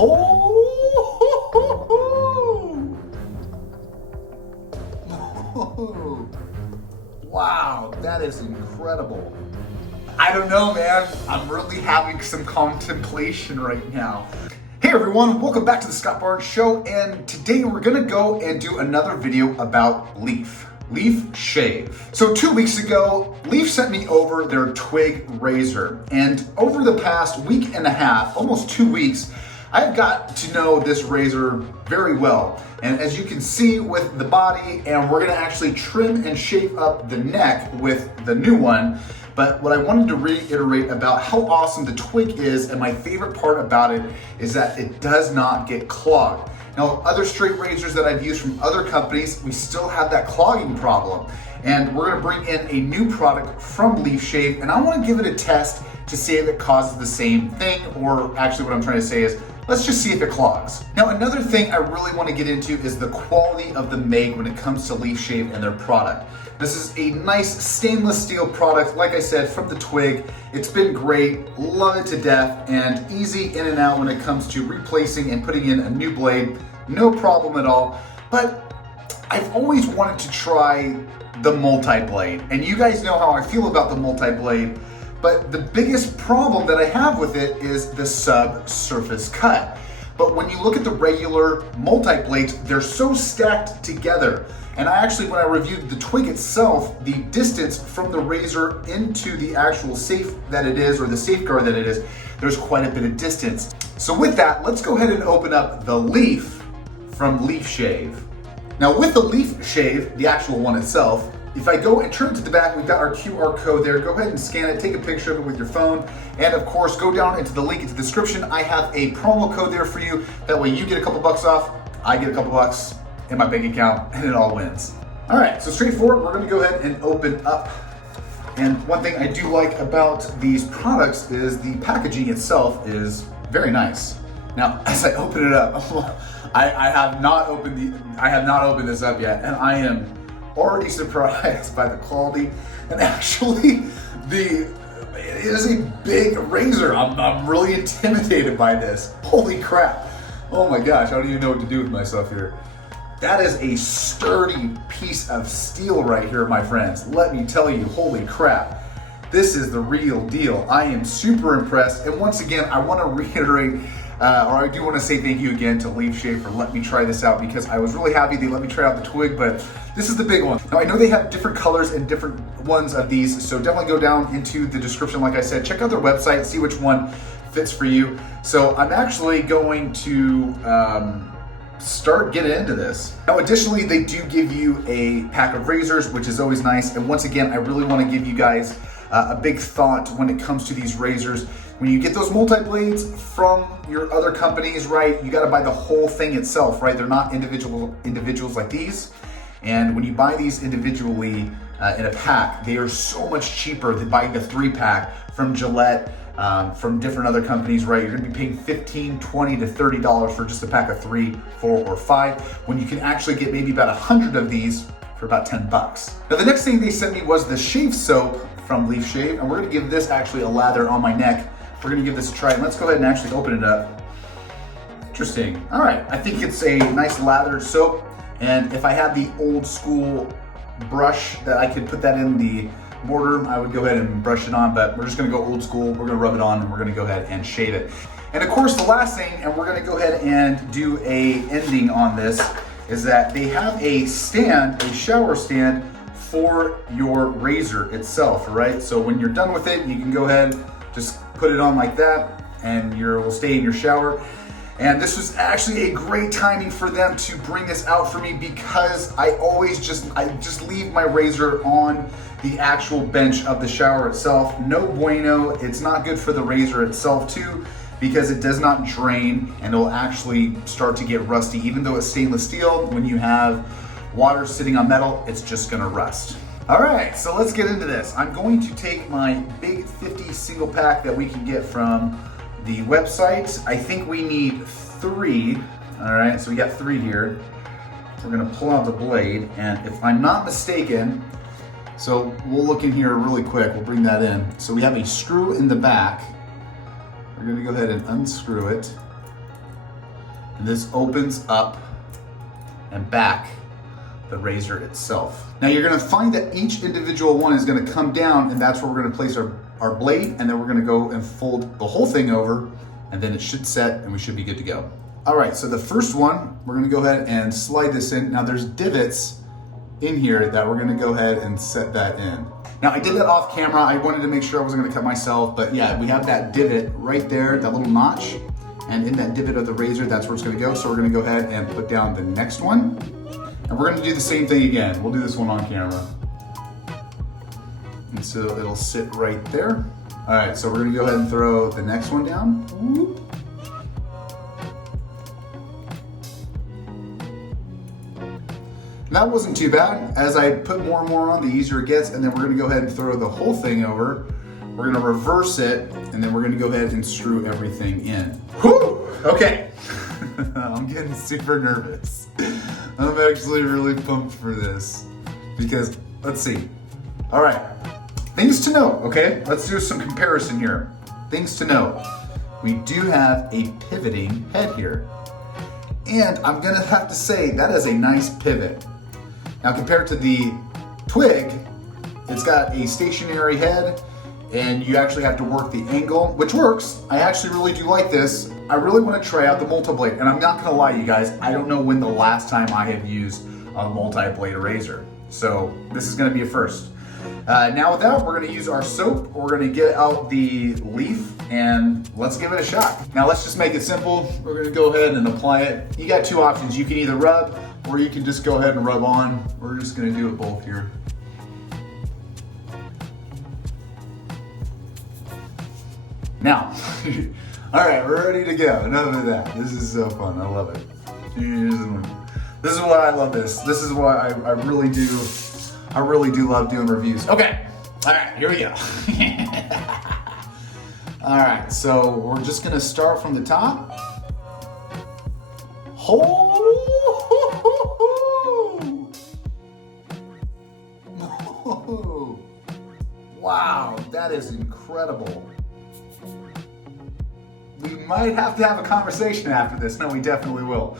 Oh, wow, that is incredible. I don't know, man. I'm really having some contemplation right now. Hey everyone, welcome back to the Scott Barnes Show, and today we're gonna go and do another video about Leaf Shave. So 2 weeks ago, Leaf sent me over their Twig razor, and over the past week and a half, almost 2 weeks, I've got to know this razor very well. And as you can see with the body, and we're gonna actually trim and shape up the neck with the new one. But what I wanted to reiterate about how awesome the Twig is, and my favorite part about it, is that it does not get clogged. Now, other straight razors that I've used from other companies, we still have that clogging problem. And we're gonna bring in a new product from Leaf Shave, and I wanna give it a test to see if it causes the same thing, or actually what I'm trying to say is, let's just see if it clogs. Now, another thing I really want to get into is the quality of the make when it comes to Leaf Shave and their product. This is a nice stainless steel product, like I said, from the Twig. It's been great, love it to death, and easy in and out when it comes to replacing and putting in a new blade. No problem at all. But I've always wanted to try the multi-blade, and you guys know how I feel about the multi-blade. But the biggest problem that I have with it is the subsurface cut. But when you look at the regular multi-blades, they're so stacked together. And I actually, when I reviewed the Twig itself, the distance from the razor into the actual safe that it is, or the safeguard that it is, there's quite a bit of distance. So with that, let's go ahead and open up the Leaf from Leaf Shave. Now with the Leaf Shave, the actual one itself, if I go and turn to the back, we've got our QR code there. Go ahead and scan it, take a picture of it with your phone, and of course, go down into the link in the description. I have a promo code there for you. That way you get a couple bucks off, I get a couple bucks in my bank account, and it all wins. All right, so straightforward, we're gonna go ahead and open up. And one thing I do like about these products is the packaging itself is very nice. Now, as I open it up, I have not opened this up yet, and I am already surprised by the quality, and actually it is a big razor. I'm really intimidated by this. Holy crap. Oh my gosh, I don't even know what to do with myself here. That is a sturdy piece of steel right here, my friends. Let me tell you, holy crap. This is the real deal. I am super impressed, and once again, I want to reiterate or I do want to say thank you again to Leaf Shave for letting me try this out, because I was really happy they let me try out the Twig, but this is the big one. Now I know they have different colors and different ones of these, so definitely go down into the description, like I said, check out their website, see which one fits for you. So I'm actually going to start getting into this. Now additionally, they do give you a pack of razors, which is always nice, and once again, I really want to give you guys a big thought when it comes to these razors. When you get those multi-blades from your other companies, right, you gotta buy the whole thing itself, right? They're not individuals like these. And when you buy these individually in a pack, they are so much cheaper than buying the 3-pack from Gillette, from different other companies, right? You're gonna be paying $15, $20 to $30 for just a pack of 3, 4, or 5, when you can actually get maybe about 100 of these for about 10 bucks. Now the next thing they sent me was the shave soap from Leaf Shave, and we're gonna give this actually a lather on my neck. We're gonna give this a try, and let's go ahead and actually open it up. Interesting. All right, I think it's a nice lathered soap, and if I had the old school brush that I could put that in the mortar, I would go ahead and brush it on, but we're just gonna go old school. We're gonna rub it on, and we're gonna go ahead and shave it. And of course, the last thing, and we're gonna go ahead and do a ending on this, is that they have a stand, a shower stand, for your razor itself, right? So when you're done with it, you can go ahead, just put it on like that, and it will stay in your shower. And this was actually a great timing for them to bring this out for me, because I just leave my razor on the actual bench of the shower itself. No bueno. It's not good for the razor itself too, because it does not drain, and it'll actually start to get rusty. Even though it's stainless steel, when you have water sitting on metal, it's just gonna rust. All right, so let's get into this. I'm going to take my big 50 single pack that we can get from the website. I think we need 3. All right, so we got 3 here. We're gonna pull out the blade, and if I'm not mistaken, so we'll look in here really quick, we'll bring that in. So we have a screw in the back. We're gonna go ahead and unscrew it. And this opens up and back the razor itself. Now you're gonna find that each individual one is gonna come down, and that's where we're gonna place our blade, and then we're gonna go and fold the whole thing over, and then it should set and we should be good to go. All right, so the first one, we're gonna go ahead and slide this in. Now there's divots in here that we're gonna go ahead and set that in. Now I did that off camera. I wanted to make sure I wasn't gonna cut myself, but yeah, we have that divot right there, that little notch. And in that divot of the razor, that's where it's gonna go. So we're gonna go ahead and put down the next one. And we're gonna do the same thing again. We'll do this one on camera. And so it'll sit right there. All right, so we're gonna go ahead and throw the next one down. Whoop. That wasn't too bad. As I put more and more on, the easier it gets, and then we're gonna go ahead and throw the whole thing over. We're gonna reverse it, and then we're gonna go ahead and screw everything in. Whew, okay. I'm getting super nervous. I'm actually really pumped for this because, let's see. All right, things to know, okay? Let's do some comparison here. Things to know. We do have a pivoting head here. And I'm gonna have to say, that is a nice pivot. Now compared to the Twig, it's got a stationary head and you actually have to work the angle, which works. I actually really do like this. I really want to try out the multi-blade, and I'm not gonna lie you guys, I don't know when the last time I have used a multi-blade razor. So this is gonna be a first. Now with that, we're gonna use our soap, we're gonna get out the leaf, and let's give it a shot. Now let's just make it simple. We're gonna go ahead and apply it. You got two options. You can either rub, or you can just go ahead and rub on. We're just gonna do it both here. Now, all right, we're ready to go. Enough of that. This is so fun, I love it. This is why I love this. This is why I really do love doing reviews. Okay, all right, here we go. All right, so we're just gonna start from the top. Wow, that is incredible. We might have to have a conversation after this. No, we definitely will.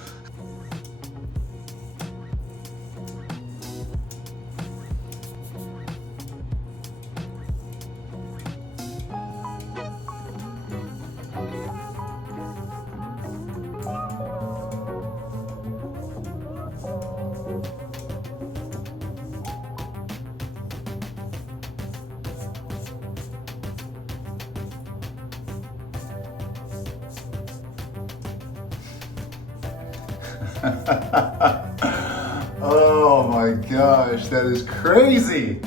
Oh my gosh, that is crazy.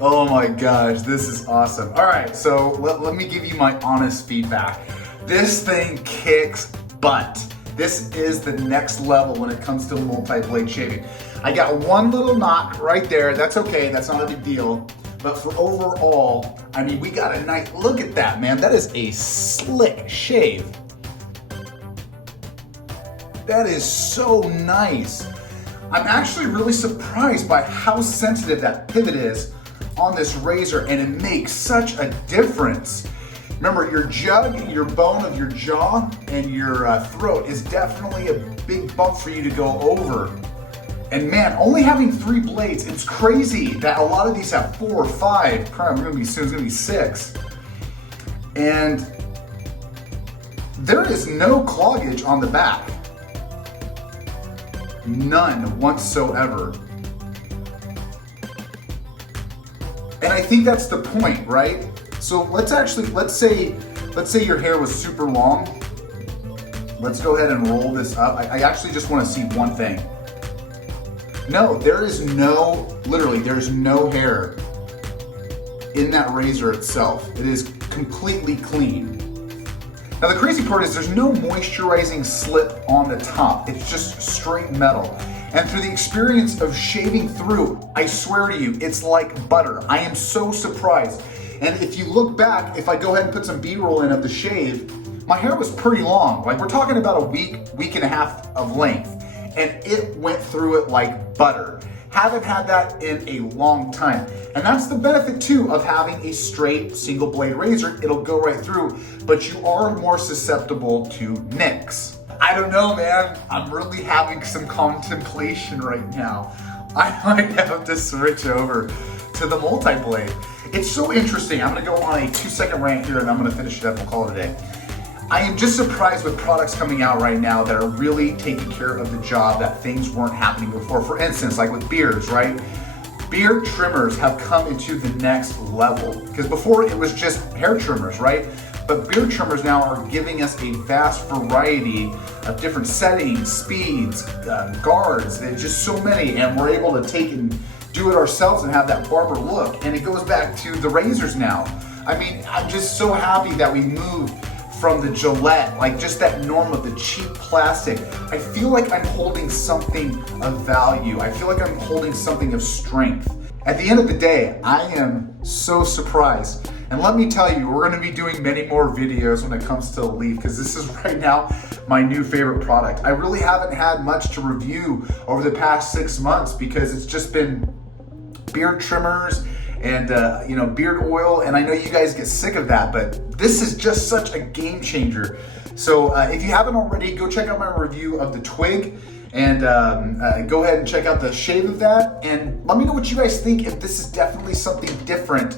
Oh my gosh, this is awesome. All right, so let me give you my honest feedback. This thing kicks butt. This is the next level when it comes to multi-blade shaving. I got one little knot right there. That's okay, that's not a big deal. But for overall, I mean, we got a nice, look at that, man. That is a slick shave. That is so nice. I'm actually really surprised by how sensitive that pivot is on this razor, and it makes such a difference. Remember, your jug, your bone of your jaw, and your throat is definitely a big bump for you to go over. And man, only having 3 blades, it's crazy that a lot of these have 4 or 5. Crap, we're gonna be soon, it's gonna be 6. And there is no cloggage on the back. None whatsoever. And I think that's the point, right? So let's say your hair was super long. Let's go ahead and roll this up. I actually just want to see one thing. No, there's no hair in that razor itself. It is completely clean. Now the crazy part is there's no moisturizing slip on the top. It's just straight metal. And through the experience of shaving through, I swear to you, it's like butter. I am so surprised. And if you look back, if I go ahead and put some B-roll in of the shave, my hair was pretty long. Like we're talking about a week and a half of length. And it went through it like butter. Haven't had that in a long time. And that's the benefit too of having a straight single blade razor. It'll go right through, but you are more susceptible to nicks. I don't know, man. I'm really having some contemplation right now. I might have to switch over to the multi-blade. It's so interesting. I'm gonna go on a 2-second rant here and I'm gonna finish it up. We'll call it a day. I am just surprised with products coming out right now that are really taking care of the job that things weren't happening before. For instance, like with beards, right? Beard trimmers have come into the next level because before it was just hair trimmers, right? But beard trimmers now are giving us a vast variety of different settings, speeds, guards. There's just so many, and we're able to take and do it ourselves and have that barber look. And it goes back to the razors now. I mean, I'm just so happy that we moved from the Gillette, like just that norm of the cheap plastic. I feel like I'm holding something of value. I feel like I'm holding something of strength. At the end of the day, I am so surprised. And let me tell you, we're gonna be doing many more videos when it comes to Leaf, because this is right now my new favorite product. I really haven't had much to review over the past 6 months because it's just been beard trimmers and beard oil, and I know you guys get sick of that, but this is just such a game changer. So if you haven't already, go check out my review of the Twig, and go ahead and check out the shave of that, and let me know what you guys think, if this is definitely something different,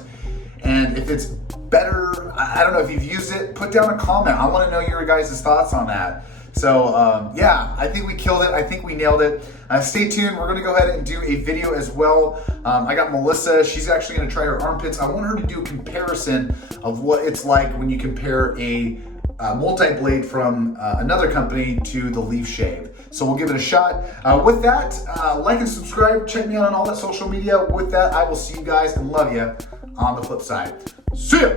and if it's better. I don't know if you've used it, put down a comment. I want to know your guys' thoughts on that. So yeah, I think we killed it. I think we nailed it. Stay tuned. We're going to go ahead and do a video as well. I got Melissa. She's actually going to try her armpits. I want her to do a comparison of what it's like when you compare a multi-blade from another company to the Leaf Shave. So we'll give it a shot. With that, like and subscribe. Check me out on all that social media. With that, I will see you guys and love you on the flip side. See ya!